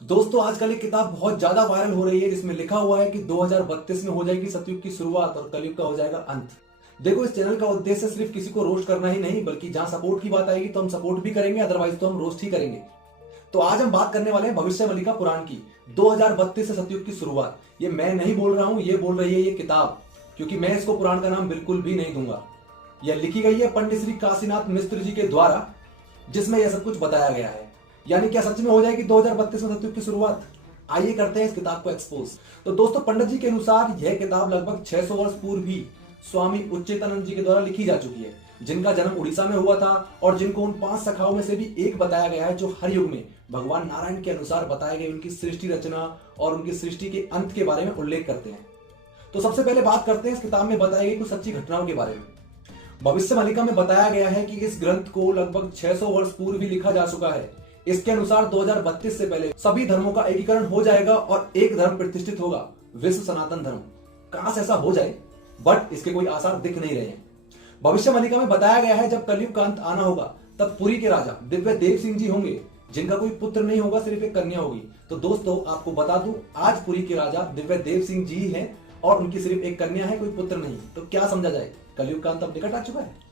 दोस्तों आजकल एक किताब बहुत ज्यादा वायरल हो रही है जिसमें लिखा हुआ है कि 2032 में हो जाएगी सतयुग की शुरुआत और कलयुग का हो जाएगा अंत। देखो, इस चैनल का उद्देश्य सिर्फ किसी को रोस्ट करना ही नहीं बल्कि जहां सपोर्ट की बात आएगी तो हम सपोर्ट भी करेंगे, अदरवाइज तो हम रोस्ट ही करेंगे। तो आज हम बात करने वाले हैं भविष्यवाणी पुराण की 2032 से सतयुग की शुरुआत। ये मैं नहीं बोल रहा हूं, ये बोल रही है ये किताब, क्योंकि मैं इसको पुराण का नाम बिल्कुल भी नहीं दूंगा। यह लिखी गई है पंडित श्री काशीनाथ मिश्र जी के द्वारा, जिसमें यह सब कुछ बताया गया है। यानी क्या सच में हो जाएगी 2032 में सतयुग की शुरुआत? आइए करते हैं इस किताब को एक्सपोज। तो दोस्तों, पंडित जी के अनुसार यह किताब लगभग 600 वर्ष पूर्व ही स्वामी उच्चेतानंद जी के द्वारा लिखी जा चुकी है, जिनका जन्म उड़ीसा में हुआ था और जिनको उन 5 सखाओं में से भी एक बताया गया है जो हर युग में भगवान नारायण के अनुसार बताए गए उनकी सृष्टि रचना और उनकी सृष्टि के अंत के बारे में उल्लेख करते हैं। तो सबसे पहले बात करते हैं इस किताब में बताई गई कुछ सच्ची घटनाओं के बारे में। भविष्यवाणी में बताया गया है कि इस ग्रंथ को लगभग 600 वर्ष पूर्व ही लिखा जा चुका है। इसके अनुसार 2032 से पहले सभी धर्मों का एकीकरण हो जाएगा और एक धर्म प्रतिष्ठित होगा, विश्व सनातन धर्म। काश ऐसा हो जाए, बट इसके कोई आसार दिख नहीं रहे हैं। भविष्यवाणी में बताया गया है जब कलयुग का अंत आना होगा तब पुरी के राजा दिव्य देव सिंह जी होंगे, जिनका कोई पुत्र नहीं होगा, सिर्फ एक कन्या होगी। तो दोस्तों आपको बता दूं, आज पुरी के राजा दिव्य देव सिंह जी हैं और उनकी सिर्फ एक कन्या है, कोई पुत्र नहीं। तो क्या समझा जाए, कलयुग का अंत अब निकट आ चुका है।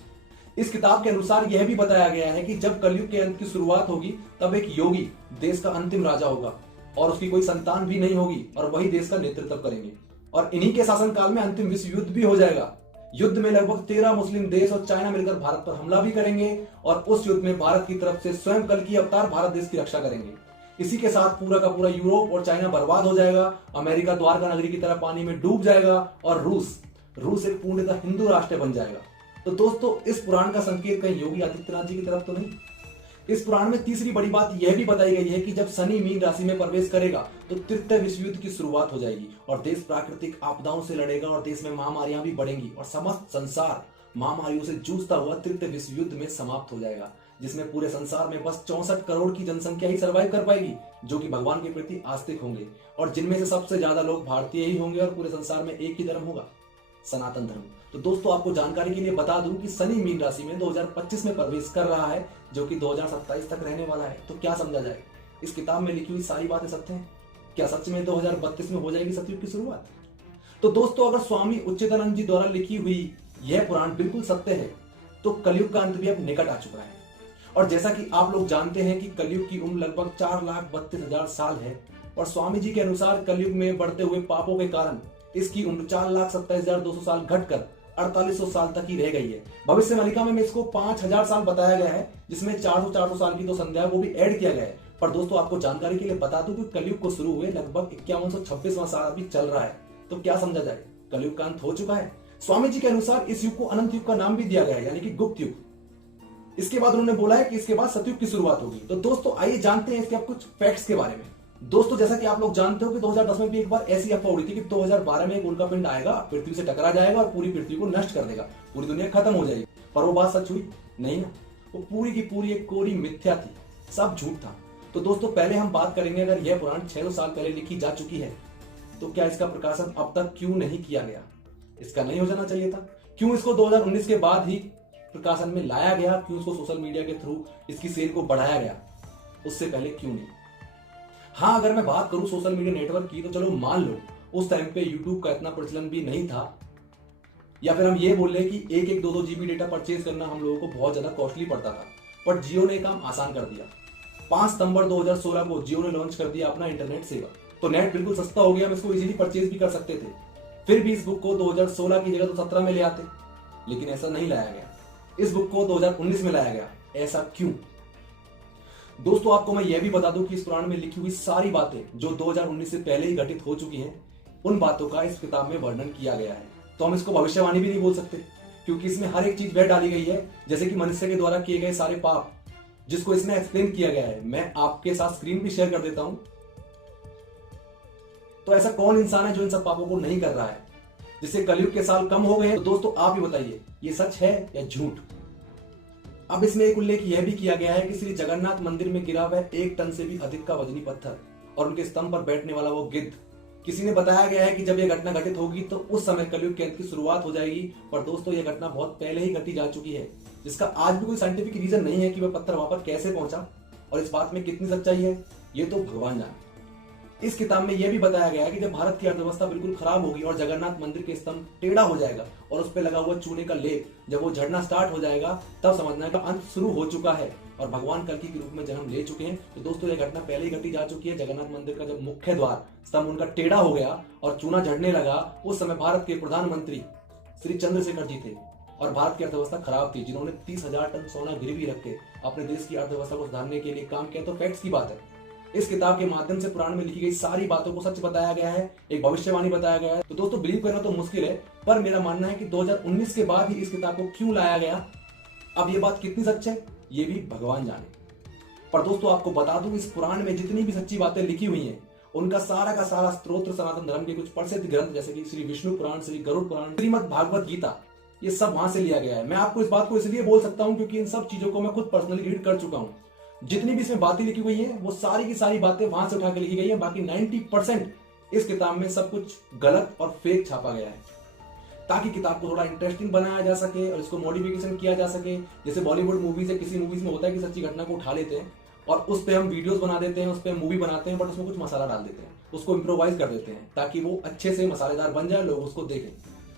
इस किताब के अनुसार यह भी बताया गया है कि जब कलयुग के अंत की शुरुआत होगी तब एक योगी देश का अंतिम राजा होगा और उसकी कोई संतान भी नहीं होगी और वही देश का नेतृत्व करेंगे। और इन्हीं के शासन काल में अंतिम विश्व युद्ध भी हो जाएगा। युद्ध में लगभग 13 मुस्लिम देश और चाइना मिलकर भारत पर हमला भी करेंगे और उस युद्ध में भारत की तरफ से स्वयं कल्कि अवतार भारत देश की रक्षा करेंगे। इसी के साथ पूरा का पूरा यूरोप और चाइना बर्बाद हो जाएगा, अमेरिका द्वारका नगरी की तरह पानी में डूब जाएगा और रूस एक पूर्णतः हिंदू राष्ट्र बन जाएगा। तो दोस्तों, इस पुराण का संकेत कहीं योगी आदित्यनाथ जी की तरफ तो नहीं। इस पुराण में तीसरी बड़ी बात यह भी बताई गई है कि जब शनि मीन राशि में प्रवेश करेगा तो तृतीय विश्व युद्ध की शुरुआत हो जाएगी और देश प्राकृतिक आपदाओं से लड़ेगा और देश में महामारियां भी बढ़ेंगी और समस्त संसार महामारियों से जूझता हुआ तृतीय विश्व युद्ध में समाप्त हो जाएगा, जिसमें पूरे संसार में बस 64 करोड़ की जनसंख्या ही सर्वाइव कर पाएगी, जो कि भगवान के प्रति आस्तिक होंगे और जिनमें से सबसे ज्यादा लोग भारतीय ही होंगे और पूरे संसार में एक ही धर्म होगा, सनातन धर्म। तो दोस्तों आपको जानकारी के लिए बता दूं कि शनि मीन राशि में 2025 में प्रवेश कर रहा है, जो कि 2027 तक रहने वाला है। तो क्या समझा जाए, इस किताब में लिखी हुई सारी बातें सत्य हैं? क्या सच में 2032 में हो जाएगी सतयुग की शुरुआत? तो दोस्तों, अगर स्वामी उच्चेतानंद जी द्वारा लिखी हुई यह पुराण बिल्कुल सत्य है तो कलयुग का अंत भी अब निकट आ चुका है। और जैसा कि आप लोग जानते हैं कि कलयुग की उम्र लगभग 4,32,000 साल है और स्वामी जी के अनुसार कलयुग में बढ़ते हुए पापों के कारण इसकी उम्र 4,27,200 साल घटकर 4800 साल तक ही रह गई है। भविष्यवाणी में इसको 5000 साल बताया गया है, जिसमें 400 साल की तो संध्या वो भी ऐड किया गया है। पर दोस्तों आपको जानकारी के लिए बता दूं कि कलयुग को शुरू हुए लगभग 5126वां साल अभी चल रहा है। तो क्या समझा जाए, कलयुग का अंत हो चुका है। स्वामी जी के अनुसार इस युग को अनंत युग का नाम भी दिया गया है, यानी कि गुप्त युग। इसके बाद उन्होंने बोला है कि इसके बाद सतयुग की शुरुआत होगी। तो दोस्तों आइए जानते हैं इसके अब कुछ फैक्ट्स के बारे में। दोस्तों जैसा कि आप लोग जानते हो कि 2010 में भी एक बार ऐसी अफवाह उड़ी थी कि 2012 में एक उल्कापिंड आएगा, पृथ्वी से टकरा जाएगा और पूरी पृथ्वी को नष्ट कर देगा, पूरी दुनिया खत्म हो जाएगी। पर वो बात सच हुई नहीं ना, वो पूरी की पूरी एक कोरी मिथ्या थी, सब झूठ था। तो दोस्तों पहले हम बात करेंगे, अगर यह पुराण 600 साल पहले लिखी जा चुकी है तो क्या इसका प्रकाशन अब तक क्यों नहीं किया गया? इसका नहीं हो जाना चाहिए था? क्यों इसको 2019 के बाद ही प्रकाशन में लाया गया? क्यों इसको सोशल मीडिया के थ्रू इसकी सेल को बढ़ाया गया? उससे पहले क्यों नहीं? हाँ, अगर मैं बात करूं सोशल मीडिया नेटवर्क की तो चलो मान लो उस टाइम पे यूट्यूब का इतना प्रचलन भी नहीं था, या फिर हम ये बोल रहे कि 1-2 GB डेटा परचेज करना हम लोगों को बहुत ज्यादा कॉस्टली पड़ता था। पर जियो ने काम आसान कर दिया। 5 सितंबर 2016 को जियो ने लॉन्च कर दिया अपना इंटरनेट सेवा, तो नेट बिल्कुल सस्ता हो गया, हम इसको इजीली परचेज भी कर सकते थे। फिर भी इस बुक को 2016 की जगह तो 17 में ले आते, लेकिन ऐसा नहीं लाया गया। इस बुक को 2019 में लाया गया, ऐसा क्यों? दोस्तों आपको मैं यह भी बता दूं कि इस पुराण में लिखी हुई सारी बातें जो 2019 से पहले ही घटित हो चुकी हैं, उन बातों का इस किताब में वर्णन किया गया है। तो हम इसको भविष्यवाणी भी नहीं बोल सकते, क्योंकि इसमें हर एक चीज वह डाली गई है, जैसे कि मनुष्य के द्वारा किए गए सारे पाप, जिसको इसमें एक्सप्लेन किया गया है। मैं आपके साथ स्क्रीन भी शेयर कर देता हूं। तो ऐसा कौन इंसान है जो इन सब पापों को नहीं कर रहा है, जिससे कलयुग के साल कम हो गए हैं? तो दोस्तों आप ही बताइए, ये सच है या झूठ? अब इसमें एक उल्लेख यह भी किया गया है कि श्री जगन्नाथ मंदिर में गिरा हुआ 1 टन से भी अधिक का वजनी पत्थर और उनके स्तंभ पर बैठने वाला वो गिद्ध। किसी ने बताया गया है कि जब यह घटना घटित होगी तो उस समय कलयुग के अंत की शुरुआत हो जाएगी। पर दोस्तों यह घटना बहुत पहले ही घटी जा चुकी है, जिसका आज भी कोई साइंटिफिक रीजन नहीं है कि वह पत्थर वहां पर कैसे पहुंचा और इस बात में कितनी सच्चाई है ये तो भगवान जाने। इस किताब में यह भी बताया गया है कि जब भारत की अर्थव्यवस्था बिल्कुल खराब होगी और जगन्नाथ मंदिर के स्तंभ टेढ़ा हो जाएगा और उस पर लगा हुआ चूने का लेप जब वो झड़ना स्टार्ट हो जाएगा, तब समझना है कि अंत शुरू हो चुका है और भगवान कल्कि के रूप में जन्म ले चुके हैं। तो दोस्तों, यह घटना पहले ही घटी जा चुकी है। जगन्नाथ मंदिर का जब मुख्य द्वार स्तंभ उनका टेढ़ा हो गया और चूना झड़ने लगा, उस समय भारत के प्रधानमंत्री श्री चंद्रशेखर जी थे और भारत की अर्थव्यवस्था खराब थी, जिन्होंने 30,000 टन सोना गिरवी रख के अपने देश की अर्थव्यवस्था को सुधारने के लिए काम किया। तो फैक्ट्स की बात है। इस किताब के माध्यम से पुराण में लिखी गई सारी बातों को सच बताया गया है, एक भविष्यवाणी बताया गया है। तो दोस्तों, बिलीव करना तो मुश्किल है, पर मेरा मानना है कि 2019 के बाद ही इस किताब को क्यों लाया गया। अब ये बात कितनी सच है ये भी भगवान जाने। पर दोस्तों, आपको बता दूं, इस पुराण में जितनी भी सच्ची बातें लिखी हुई हैं, उनका सारा का सारा स्त्रोत्र सनातन धर्म के कुछ प्रसिद्ध ग्रंथ जैसे कि श्री विष्णु पुराण, श्री गरुड़ पुराण, श्रीमद् भागवत गीता, ये सब वहां से लिया गया है। मैं आपको इस बात को इसलिए बोल सकता हूं क्योंकि इन सब चीजों को मैं खुद पर्सनली रीड कर चुका हूं। जितनी भी इसमें बातें लिखी हुई हैं, वो सारी की सारी बातें वहां से उठा के लिखी गई है। बाकी 90% इस किताब में सब कुछ गलत और फेक छापा गया है, ताकि किताब को थोड़ा इंटरेस्टिंग बनाया जा सके और इसको मॉडिफिकेशन किया जा सके। जैसे बॉलीवुड मूवीज है, किसी मूवीज में होता है कि सच्ची घटना को उठा लेते हैं और उस पर हम वीडियोस बना देते हैं, उस पर मूवी बनाते हैं, बट उसमें कुछ मसाला डाल देते हैं, उसको इम्प्रोवाइज कर देते हैं ताकि वो अच्छे से मसालेदार बन जाए, लोग उसको देखें।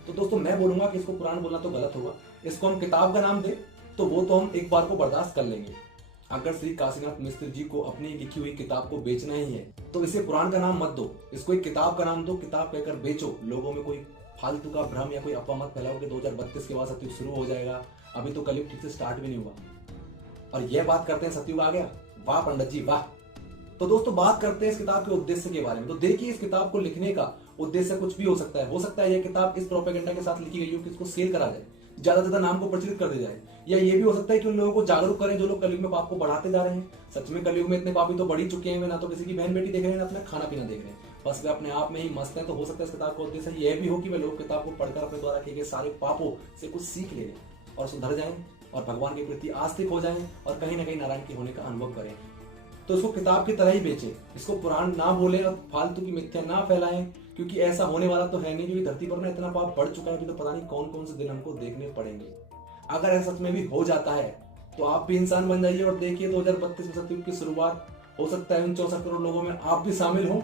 तो दोस्तों, मैं बोलूंगा कि इसको पुराण बोलना तो गलत होगा। इसको हम किताब का नाम दें तो वो तो हम एक बार को बर्दाश्त कर लेंगे। अगर श्री काशीनाथ मिश्र जी को अपनी लिखी हुई किताब को बेचना ही है तो इसे पुराण का नाम मत दो, इसको एक किताब का नाम दो, किताब कहकर बेचो। लोगों में कोई फालतू का भ्रम या कोई अफवाह मत फैलाओ कि 2032 के बाद सतयुग शुरू हो जाएगा। अभी तो कलयुग ठीक से स्टार्ट भी नहीं हुआ और यह बात करते हैं सतयुग आ गया। वाह पंडित जी वाह। तो दोस्तों, बात करते हैं इस किताब के उद्देश्य के बारे में। तो देखिए, इस किताब को लिखने का उद्देश्य कुछ भी हो सकता है। हो सकता है यह किताब इस प्रोपेगेंडा के साथ लिखी गई हो कि इसको सेल करा जाए, ज्यादा से ज्यादा नाम को प्रचलित कर दिया जाए, या ये भी हो सकता है कि उन लोगों को जागरूक करें जो लोग कलयुग में पाप को बढ़ाते जा रहे हैं। सच में कलयुग में इतने पापी तो बढ़ ही चुके हैं, वे ना तो किसी की बहन बेटी देख रहे हैं, ना अपना खाना पीना देख रहे हैं, बस वे अपने आप में ही मस्त हैं। तो हो सकता है इस किताब का उद्देश्य यह भी हो कि वे लोग किताब को पढ़कर अपने द्वारा किए गए सारे पापों से कुछ सीख ले और सुधर जाएं और भगवान के प्रति आस्तिक हो जाएं और कहीं ना कहीं नारायण के होने का अनुभव करें। तो इसको किताब की तरह ही बेचें, इसको पुराण ना बोले और फालतू की मिथ्या ना फैलाएं, क्योंकि ऐसा होने वाला तो है नहीं। क्योंकि धरती पर ना इतना पाप बढ़ चुका है कि तो पता नहीं कौन कौन से दिन हमको देखने पड़ेंगे। अगर ऐसा सच में भी हो जाता है तो आप भी इंसान बन जाइए और देखिए 2032 में सतयुग की शुरुआत हो सकता है। उन 64 करोड़ लोगों में आप भी शामिल हो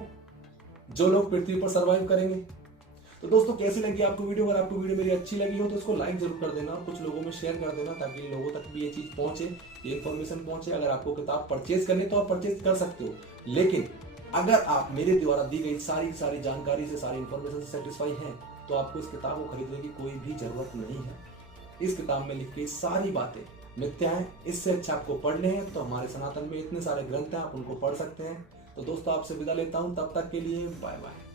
जो लोग पृथ्वी पर सर्वाइव करेंगे। तो दोस्तों, कैसी लगी आपको वीडियो? अगर आपको वीडियो मेरी अच्छी लगी हो तो इसको लाइक जरूर कर देना और कुछ लोगों में शेयर कर देना, ताकि लोगों तक भी ये चीज पहुंचे, ये इन्फॉर्मेशन पहुंचे। अगर आपको किताब परचेज करनी तो आप परचेज कर सकते हो, लेकिन अगर आप मेरे द्वारा दी गई सारी जानकारी से, सारी इन्फॉर्मेशन से सेटिस्फाई हैं तो आपको इस किताब को खरीदने की कोई भी जरूरत नहीं है। इस किताब में लिखी गई सारी बातें मिथ्या हैं। इससे अच्छा आपको पढ़ने हैं तो हमारे सनातन में इतने सारे ग्रंथ हैं, आप उनको पढ़ सकते हैं। तो दोस्तों, आपसे विदा लेता हूं, तब तक के लिए बाय बाय।